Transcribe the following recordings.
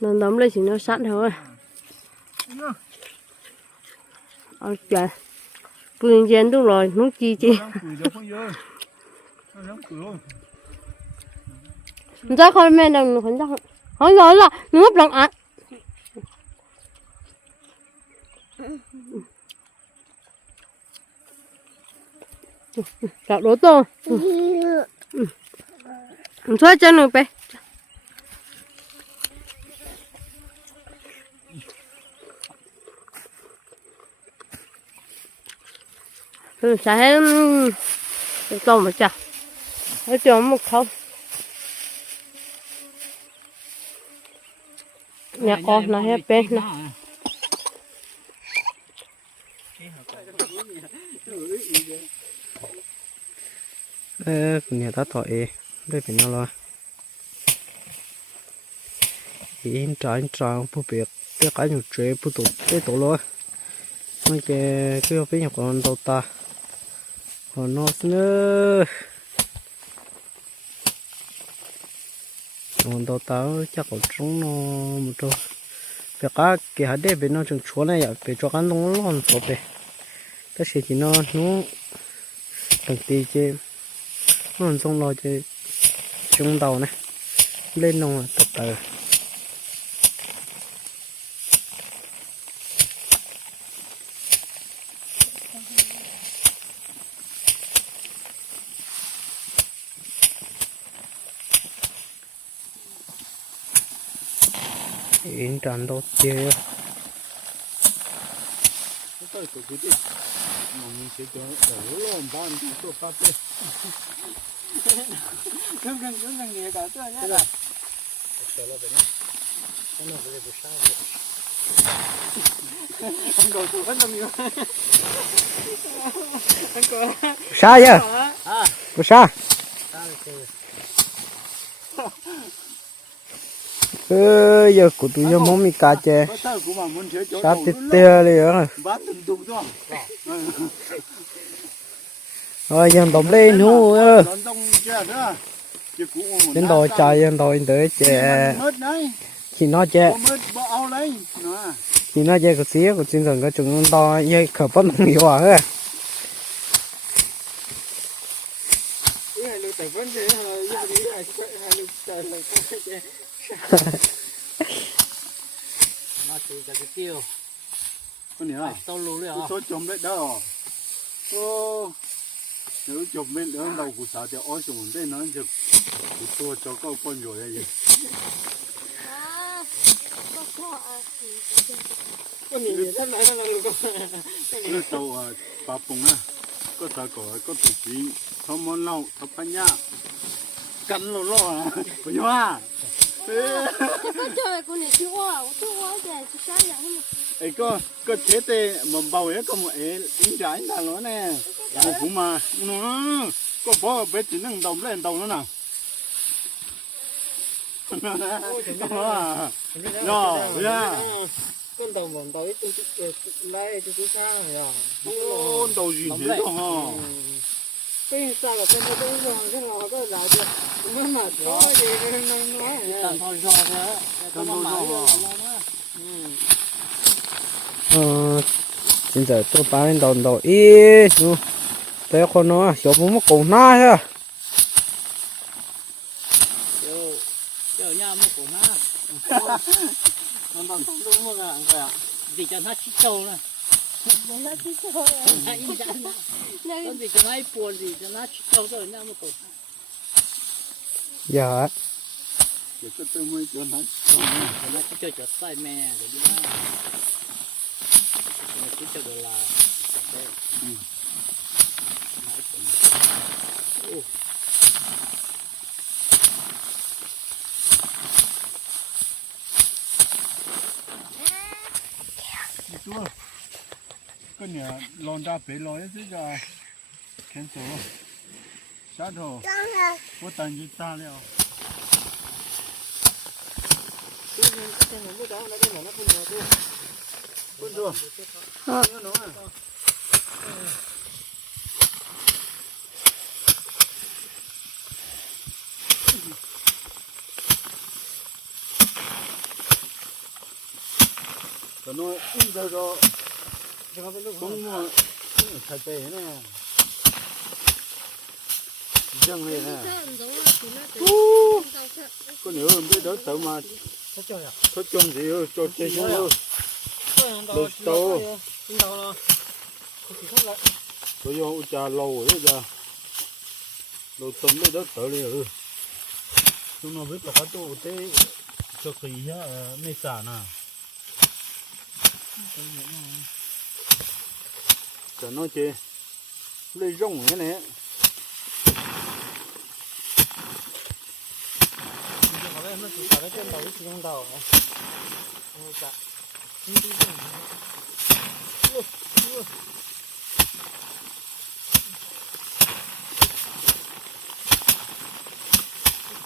nó nấm lên thì nó sẵn thôi. Ok bưng chén đúng rồi nút chi chi. ra khỏi mẹ đừng khẩn ra hỏi rồi là nó ngấp lòng ạ. Chào đố tô. Thôi chân rồi bé Ừ, sẽ cái tôm mà chả. Nó cho một không? Nhà con nó hết bên nè. ê nhà ta tội đây phải nào lo. In trái trái bố biệt cái cái nhiều chế bố tổ cái tổ lo. Mấy cái cái bên nhà con đâu ta. nó nữa còn đâu tao chắc có trúng nó một chỗ việc cá cái hạt đấy bên nó chừng chúa này à bên cho ăn nó lon số bên cái gì thì nó nó bằng tì chứ nó xong lo chứ trung đầu này. Lên nó tập tờ in tràn đâu chơi tới cái cái gì mà mình sẽ cho đổ lon ban đi cho phát đấy cưng cưng cưng cưng nghề cả tôi nhá anh gọi tụi vẫn làm nhiều anh gọi sao vậy có sao ơ giờ của tụi nó mong mi cá chè. Có cho cá tê tê đi rồi rồi giờ đóng lên hú ơ. đến đòi chạy giờ đòi tới chè. Chỉ nó chè. Có bỏ chỉ nó chè có xía của chuyên cần có chúng to như khởi phát nhiều à ơ cái thế là như vậy là hai lưu tài là cái cái nó chỉ là cái tiêu con nhỉ? à tao lú đấy à số chấm đấy đó ô nếu chấm bên đó đầu của sao thì ôi chấm đây nó chụp tua cho con con rồi đấy con nhỉ? thấy lại nó đang lúc nó tàu à bà bông à có tàu cỏ có tàu chỉ thấm món lâu thấm bánh nhá cắn lô lô à có nhớ à ấy có có chế tê mà bầu ấy có một ấy in trái ta nó nè một cũng mà nó có bỏ bé chỉ năng đồng lên đồng nó nào rồi ra con đồng đồng tới tôi lấy tôi tôi sang rồi ôn đầu gì thế không cái sao là cái nó rồi cái nào có giả được nó mà có gì nó nói tận thôi rồi thế có mà mãi rồi ờ bây giờ tôi bán lên đầu đầu ý nu tới con nó hiểu bố mất cổ na chứ giờ giờ nhà một cổ na nó bằng không đúng mà là vậy cho nó chít trâu này nó chỉ chơi. nó in ra nó nó vì cho nó ai buồn gì cho nó chít trâu rồi nhà một cổ dạ chỉ có tôi mới cho nó nó cứ chơi cho sai mẹ rồi đi ra nó cứ chơi đồ là chúa cái nhà lon ra bể lon chứ ra kén số sát hồ. Có tàn gì ta liệu Ờ. nó in ra rồi cũng mua thay bể nè dân này nè có nhiều hơn biết đỡ tự mà có chung gì cho chơi chung ơi Được tàu. tôi vô cha lâu rồi giờ đồ tôm đấy đỡ tự đi rồi chúng nó biết cả chỗ thế cho kỳ á ờ, mấy sản à cho nó chê. Lấy rong cái này nó chỉ cái trên đầu cái trên đầu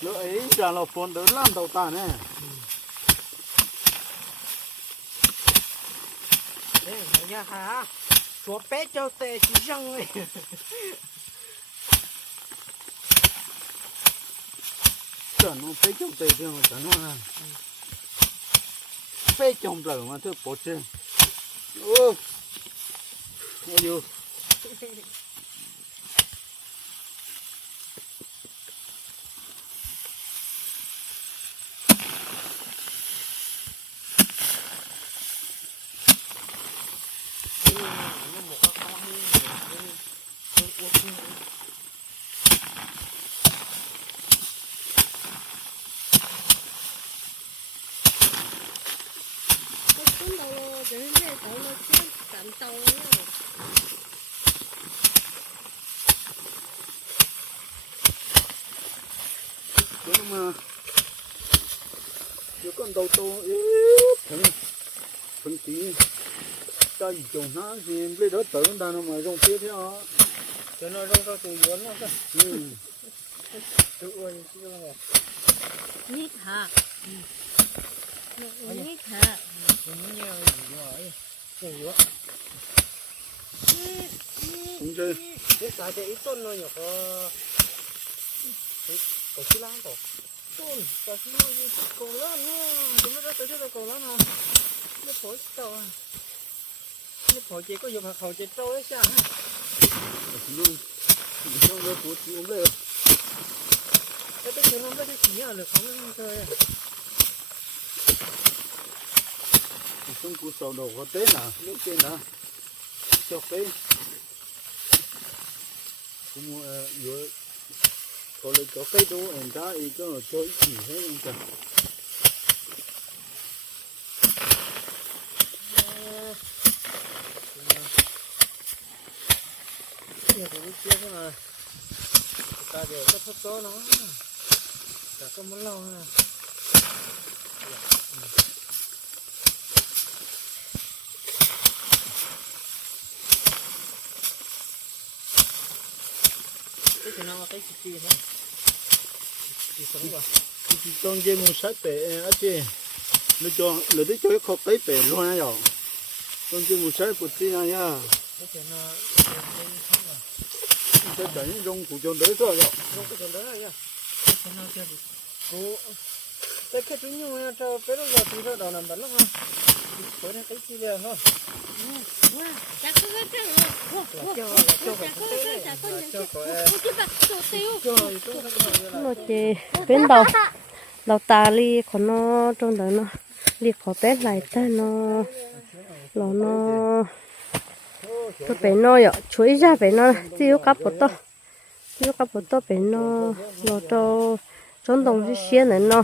lỡ ấy trả lọc phồn đỡ làm đầu ta nè. Ê, nhà hả? Chúa bé cho tệ chỉ răng ấy. cho nó phải trồng tề cho nó cho nó là phải trồng rồi mà thôi bỏ trên ô ôi vô Chứ mà. Chứ con đầu tô ít Thằng Thằng tí. Ta trồng nó gì lấy đó tử ta nó mà rong phía theo Cho nó rong rong từ vốn nó cơ. Ừ. Tự ơi chứ phải. nhít hả? Nhít hả? Cũng nhiều gì rồi. Nhiều quá. Cũng chơi Thế tại cái ít tôn nó nhỏ có có xí lan có tôn có xí lan gì cổ lớn nha chúng nó ra tới cho cổ lan hả nó phổi tàu nó phổi chỉ có dùng hạt khẩu chỉ trâu ấy sao Luôn Không được của chị uống về cái cái nó nó cái chỉ là được không nó chơi à chúng của sầu đầu có tế nào Lúc trên nào Cho cái Cũng vừa có lấy có cái đồ em đã ý cho nó cho chỉ hết em cả nhiều cái kia mà ta đều có thất số nó cả có muốn lâu ha cái thì nó là cái gì kia nữa gì sống quá Trong dây mù sách bể á chị Nó cho Nó đi cho cái khó cái bể luôn á dạo Trong dây mù sách của chị này nha cái thì nó Cái đánh rong của cho đấy rồi dạo không có chuyện đó là cái thì nó chơi cô cái cái như nhau cho cái đó là từ nó đỏ nằm bắn lắm ha bữa này cái chi liền thôi chắc có nó chỉ bên đầu đầu ta li còn nó, trong đó nó li khó bé lại ta nó nó nó. Tôi bé nó rồi chuối ra bé nó tiêu cắp bột to. Tiêu cắp bột to bé nó nó cho trong đồng cái xe này nó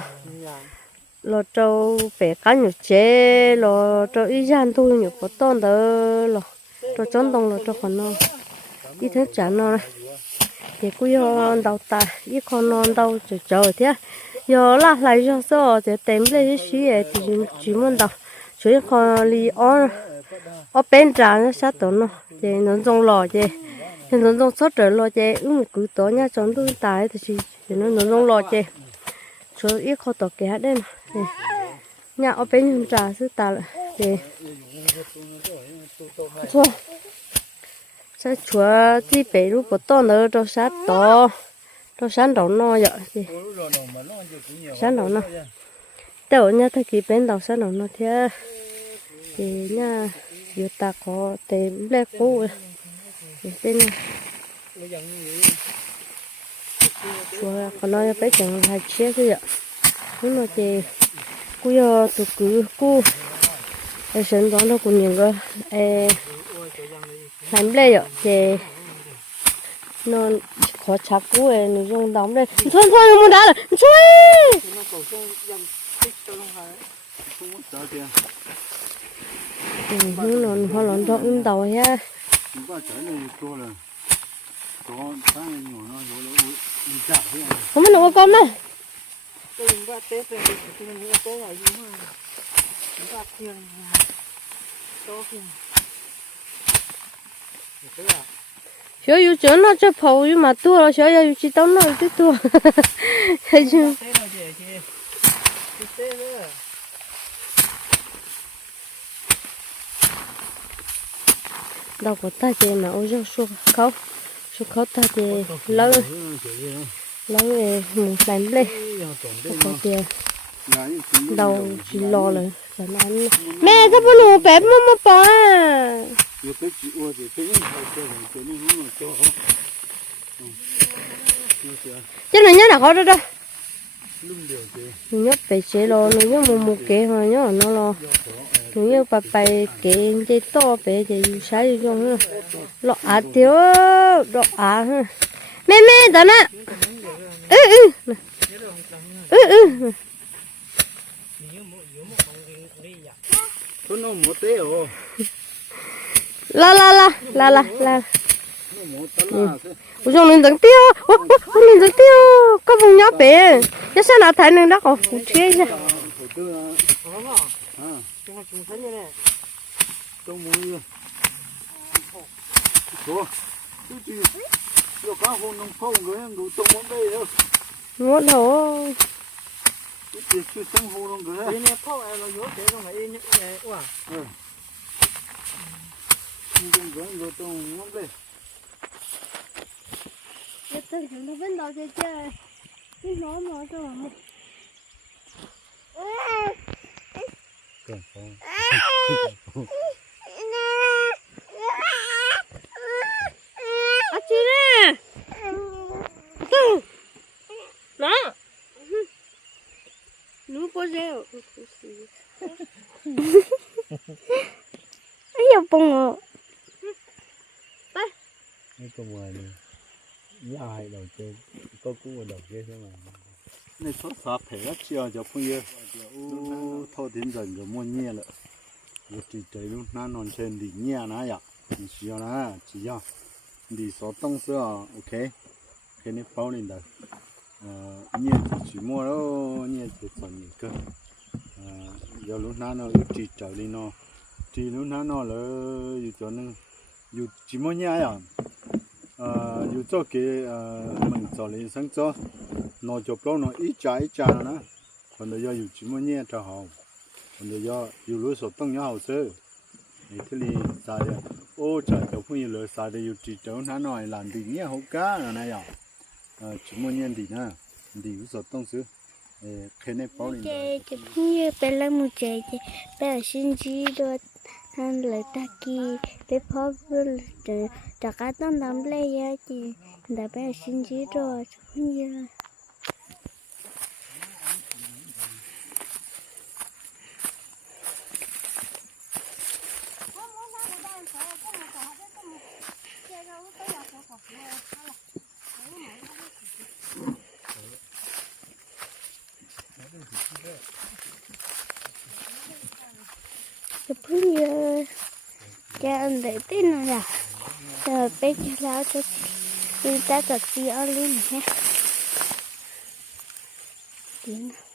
lo cho bé cá nhiều chế, lo cho ít gian thôi nhiều có to đó lo cho trong đồng lo cho còn nó ít thế chả nó thì cứ yo đầu ta ít con non đầu chờ chờ thế yo là lại cho số thì tìm lấy cái gì thì chỉ muốn đầu chỉ con li ở ở bên trái nó sát tổ nó. Thì nó trong lò chứ thì nó trong sốt rồi lò thì ứng cứ tổ nha chọn tôi tài thì chỉ nó nó trong lò chứ chủ ít con tổ kia đấy mà nhà ở bên chúng ta sẽ ta lại. Thì thôi. Sẽ chúa đi bể lúc bữa to nữa cho sát to. Cho sáng đầu nó vậy? Thì sáng đầu nó đầu nha thay kỳ bên đầu sáng đầu nó thế. Thì nha vừa ta có tìm lê cũ thì tên chúa còn nói phải chẳng hai chiếc cái vậy. Nhưng mà thì cú giờ tụ cứ cú em sinh đoán nó cũng nhiều cái, em làm lê ạ thì nó khó chắc cú em nó dùng đóng đây thôi thôi muốn đá rồi thôi ừ nó nó nó nó đầu ha là không biết nó con đâu tôi đừng qua tết rồi thì mình nghĩ tết là gì mà chúng ta tiền to tiền. Thế à chỗ yêu chỗ nó cho phâu nhưng mà tua là chỗ yêu chỉ tao nó cái tua. Thấy chưa tết là gì chị tết nữa đâu có ta chị mà ôi giời lấy khâu số khâu về một lên. Có tiền đầu chỉ lo rồi và nó ăn. Mẹ sao bữa lù, bé mua mua bò à? Chứ là nhớ là khó đó đó. Nhớ phải chế lo nó nhớ mua mua kế mà nhớ nó lo. Nó nhớ bà bày kế chế to bé chế sai đi trong nữa. Lo à thiếu lo à ha mẹ mẹ đó nè ừ ừ ừ ừ la la la la la la No mo ta la tiêu ủa ủa mình tiêu có vùng nhỏ bé chứ sao nào thấy nên đó phụ chế này To mo yo. To. Tu ho nong phau ngo yang go to mo be yo. muốn đâu Tu ti chu sang ho nong go. đây này phao này nó nhớ thế không phải in những này ủa Nong go go to mo be. Giờ tôi chúng nó vẫn đâu chơi chơi cái nó mà cho mà một Con phau. à chị nè Não! Não poseu. ai eu pongo. Vai. Nó có ngoài nè Nó ai đầu trên Có cũng một đầu kia thế mà Này sốt sạp thể lắm chưa cho phương yêu Ú thô tiến dần rồi mua nhẹ lợ Một chỉ trời lúc nó nón trên thì nhẹ nó ạ Chỉ cho nó chỉ cho Đi số tông sữa ok cái này bao nên đâu chỉ mua đó nhiệt còn nhiệt cơ. À, giờ lúc nào nó chỉ trở đi nó. Chỉ lúc nào nó là dù cho nên dù chỉ mua nhà à. Dù cho cái à, mình cho lên sáng cho, nó cho nó ít trả ít trả nữa. Còn bây giờ chỉ mua nhà cho hậu còn bây giờ dù lúc sổ nhau à. hậu thì sao vậy trời cho phụ nữ sao để dù chỉ trở nó nói làm gì nhé hậu cá là này à. chimo nyen di na di yu so tong su khene pao ni je je pinye pela mu je je pe shin ji do han le ta ki pe pho bul de ta ka tam dam le ya ki da pe shin ji do chimo nyen như cái cha để tin là giờ bé chỉ lao cho ta tập đi ở lên nhé. ha